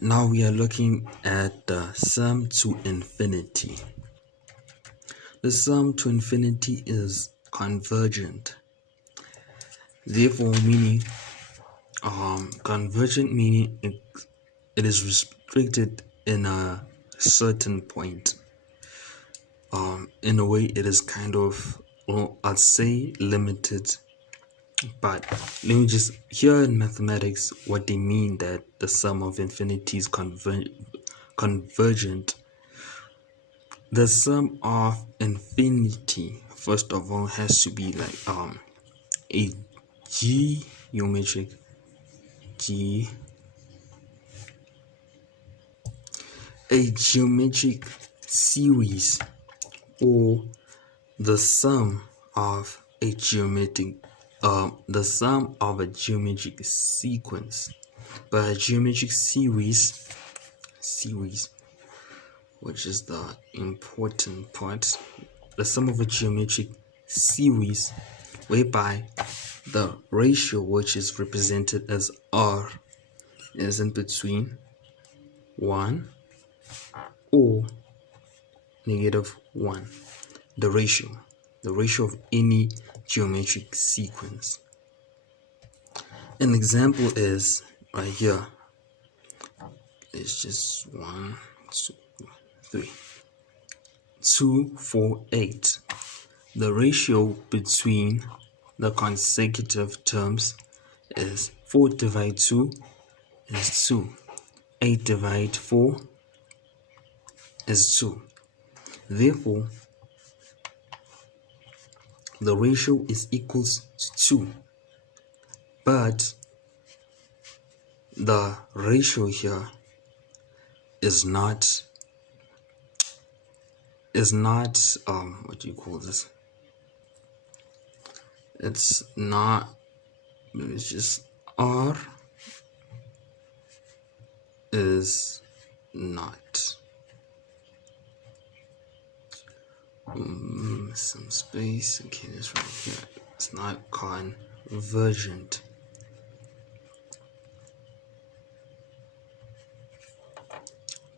Now we are looking at the sum to infinity. The sum to infinity is convergent. Therefore, meaning convergent meaning it is restricted in a certain point. In a way, it is kind of, I'd say, limited. But let me just, here in mathematics, what they mean that the sum of infinity is convergent. The sum of infinity, first of all, has to be like a geometric series, or the sum of a geometric sequence. But a geometric series, which is the important part, the sum of a geometric series whereby the ratio, which is represented as r, is in between 1 or -1. The ratio of any geometric sequence. An example is right here. It's just 1, 2, 3, 2, 4, 8. The ratio between the consecutive terms is 4 divided 2 is 2. 8 divided 4 is 2. Therefore, the ratio is equals to 2. But the ratio here is not what do you call this? It's just r is not some space. Okay, this right here. It's not convergent.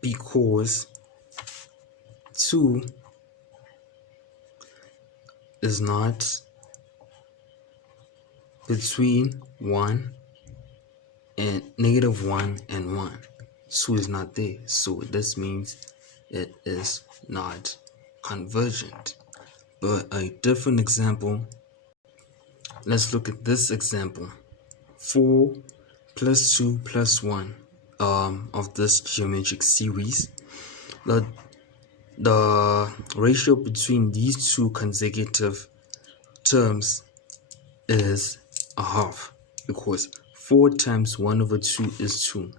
Because 2 is not between 1 and -1 and 1. 2 is not there, so this means it is not convergent. But a different example, let's look at this example. 4 plus 2 plus 1 of this geometric series. The ratio between these two consecutive terms is a half, because 4 times 1 over 2 is 2.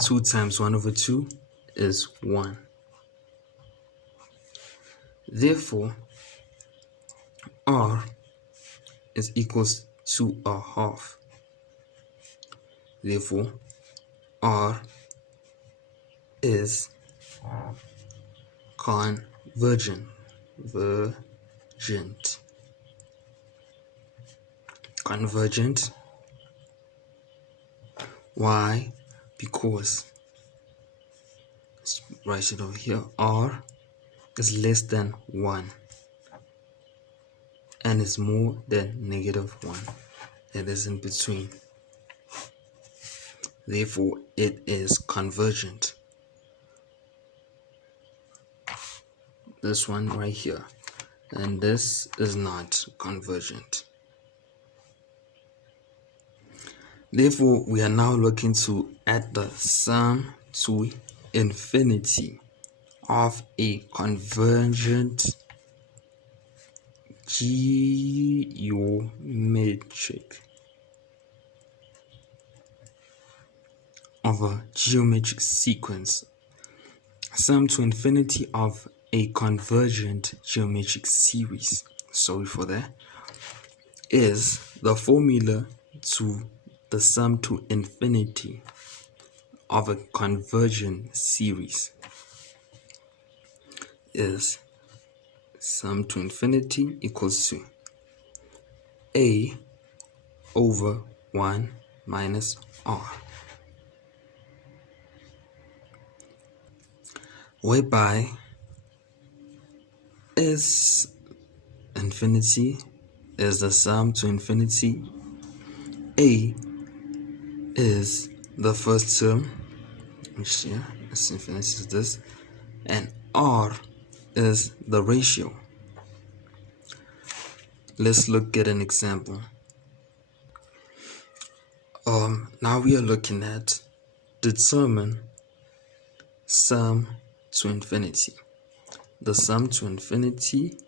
2 times 1 over 2 is 1. Therefore, r is equals to a half. Therefore, r is convergent. Why? Because, let's write it over here, r is less than 1 and is more than -1. It is in between. Therefore, it is convergent. This one right here, and this is not convergent. Therefore, we are now looking to add the sum to infinity of a convergent geometric sequence. Sum to infinity of a convergent geometric series, sorry for that, is the formula to the sum to infinity of a convergent series is sum to infinity equals to a over 1 minus r. whereby S infinity is the sum to infinity, A is the first term, which S infinity is this, and R is the ratio. Let's look at an example. Now we are looking at determine sum to infinity. The sum to infinity,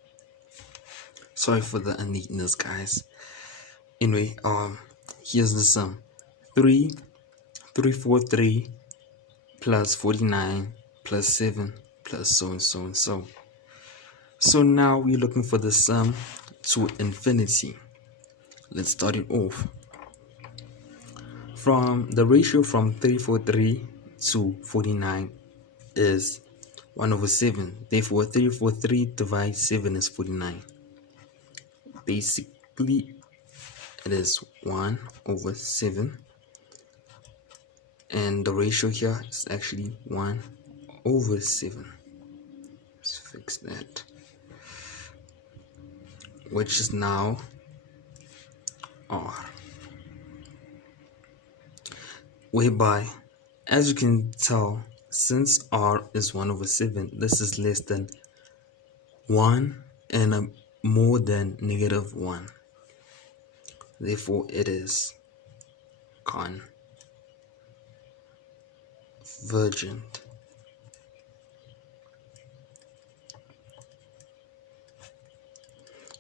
sorry for the unneatness, guys. Anyway, here's the sum. 343 plus 49 plus 7 plus so and so and so. So now we're looking for the sum to infinity. Let's start it off. From the ratio from 343 to 49 is 1 over 7. Therefore, 343 divided 7 is 49. Basically, it is 1 over 7. And the ratio here is actually 1 over 7. Let's fix that. Which is now R. Whereby, as you can tell, since R is 1 over 7, this is less than 1 and more than negative 1. Therefore, it is convergent.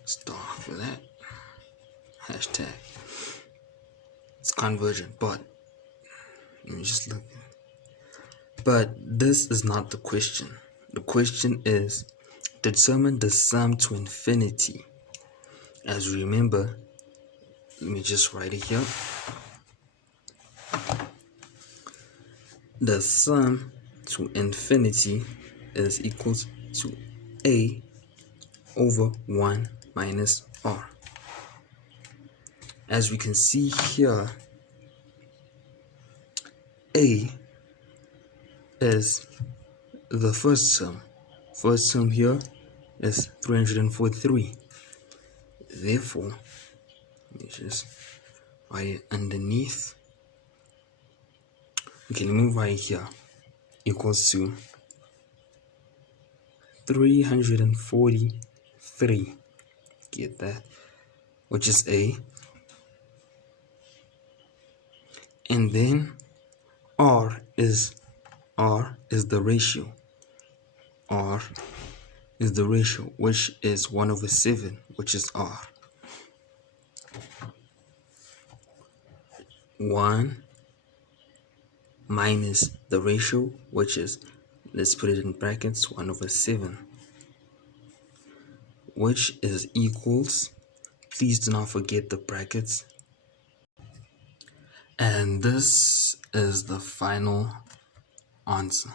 Star for that. Hashtag. It's convergent, but let me just look. But this is not the question. The question is determine the sum to infinity. As you remember, let me just write it here. The sum to infinity is equal to A over 1 minus R. As we can see here, A is the first term. First term here is 343. Therefore, let me just write it underneath. Okay, let me write here equals to 343. Get that? Which is A. And then R is the ratio. R is the ratio, which is 1 over 7, which is R. 1 minus the ratio, which is, let's put it in brackets, 1 over 7, which is equals, please do not forget the brackets. And this is the final answer.